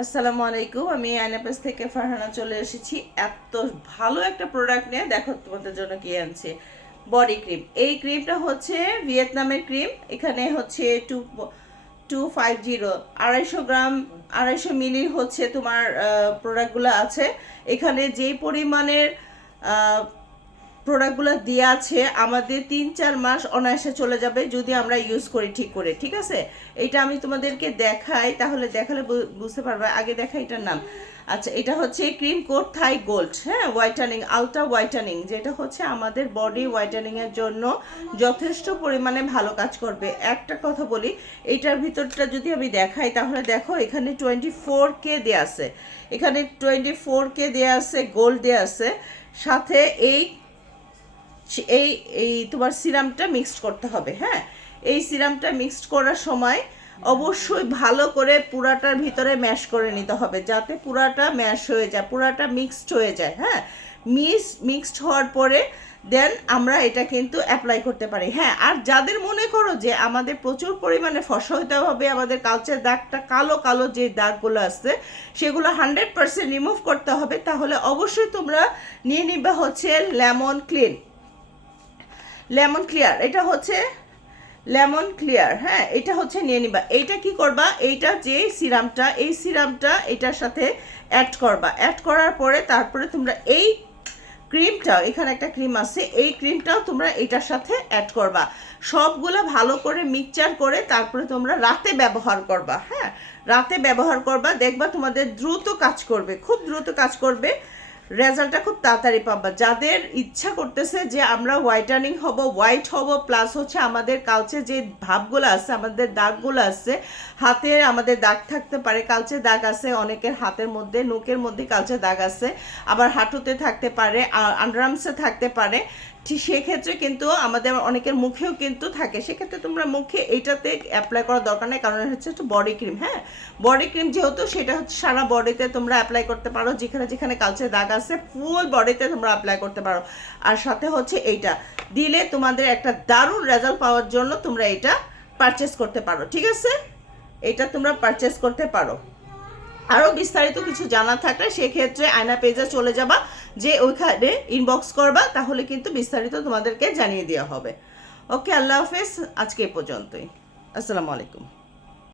আসসালামু আলাইকুম। আমি আয়নাপেস থেকে ফারহানা চলে এসেছি এত ভালো একটা প্রোডাক্ট নিয়ে। দেখো তোমাদের জন্য কি আনছে, বডি ক্রিম। এই ক্রিমটা হচ্ছে ভিয়েতনামের ক্রিম। এখানে হচ্ছে 250 250 গ্রাম 250 মিলি হচ্ছে তোমার প্রোডাক্টগুলো আছে। এখানে যেই পরিমাণের প্রোডাক্টগুলো দেওয়া আছে আমাদের 3-4 মাস অনায়াসে চলে যাবে যদি আমরা ইউজ করি ঠিক করে। ঠিক আছে, এটা আমি তোমাদেরকে দেখাই, তাহলে দেখালে বুঝতে পারবে। আগে দেখা এটার নাম। আচ্ছা, এটা হচ্ছে ক্রিম কোট থাই গোল্ড, হ্যাঁ, হোয়াইটানিং, আলট্রা হোয়াইটানিং, যেটা হচ্ছে আমাদের বডি হোয়াইটানিংয়ের জন্য যথেষ্ট পরিমাণে ভালো কাজ করবে। একটা কথা বলি, এইটার ভিতরটা যদি আমি দেখাই তাহলে দেখো এখানে 24K দেওয়া আছে, এখানে 24K দেওয়া আছে, গোল্ড দেওয়া আছে। সাথে এই এই এই তোমার সিরামটা মিক্সড করতে হবে। হ্যাঁ, এই সিরামটা মিক্সড করার সময় অবশ্যই ভালো করে পুরাটার ভিতরে ম্যাশ করে নিতে হবে, যাতে পুরাটা ম্যাশ হয়ে যায়, পুরাটা মিক্সড হয়ে যায়। হ্যাঁ, মিক্সড হওয়ার পরে দেন আমরা এটা কিন্তু অ্যাপ্লাই করতে পারি। হ্যাঁ, আর যাদের মনে করো যে আমাদের প্রচুর পরিমাণে ফর্সা হতে হবে, আমাদের কালচে দাগটা, কালো কালো যে দাগগুলো আছে সেগুলো 100% রিমুভ করতে হবে, তাহলে অবশ্যই তোমরা নিয়ে নিবে হচ্ছে লেমন ক্লিয়ার। এটা হচ্ছে লেমন ক্লিয়ার। হ্যাঁ, এটা হচ্ছে নিয়ে নিবা। এইটা কি করবা, এইটা যে সিরামটা, এই সিরামটা এটার সাথে অ্যাড করবা। অ্যাড করার পরে তারপরে তোমরা এই ক্রিমটা, এখানে একটা ক্রিম আছে, এই ক্রিমটাও তোমরা এটার সাথে অ্যাড করবা। সবগুলো ভালো করে মিক্সচার করে তারপরে তোমরা রাতে ব্যবহার করবা। হ্যাঁ, রাতে ব্যবহার করবা, দেখবা তোমাদের দ্রুত কাজ করবে, খুব দ্রুত কাজ করবে, রেজাল্টটা খুব তাড়াতাড়ি পাবা। যাদের ইচ্ছা করতেছে যে আমরা হোয়াইটানিং হব, হোয়াইট হব, প্লাস হচ্ছে আমাদের কালচে যে ভাবগুলো আছে, আমাদের দাগগুলো আছে, হাতে আমাদের দাগ থাকতে পারে, কালচে দাগ আছে অনেকের হাতের মধ্যে, নোকের মধ্যে কালচে দাগ আছে, আবার হাঁটুতে থাকতে পারে, আন্ডারআর্মসে থাকতে পারে, ঠিক সেক্ষেত্রে কিন্তু আমাদের অনেকের মুখেও কিন্তু থাকে। সেক্ষেত্রে তোমরা মুখে এইটাতে অ্যাপ্লাই করার দরকার নেই, কারণ হচ্ছে একটু বডি ক্রিম। হ্যাঁ, বডি ক্রিম যেহেতু, সেটা হচ্ছে সারা বডিতে তোমরা অ্যাপ্লাই করতে পারো, যেখানে যেখানে কালচে দাগ আছে ফুল বডিতে তোমরা অ্যাপ্লাই করতে পারো। আর সাথে হচ্ছে এইটা দিলে তোমাদের একটা দারুণ রেজাল্ট পাওয়ার জন্য তোমরা এটা পারচেস করতে পারো। ঠিক আছে, এটা তোমরা পারচেস করতে পারো। আরও বিস্তারিত কিছু জানা থাকলে সেক্ষেত্রে আয়না পেজে চলে যাবা, যে ওইখানে ইনবক্স করবা, তাহলে কিন্তু বিস্তারিত তোমাদেরকে জানিয়ে দেওয়া হবে। ওকে, আল্লাহ হাফেজ, আজকে এই পর্যন্তই। আসসালামু আলাইকুম।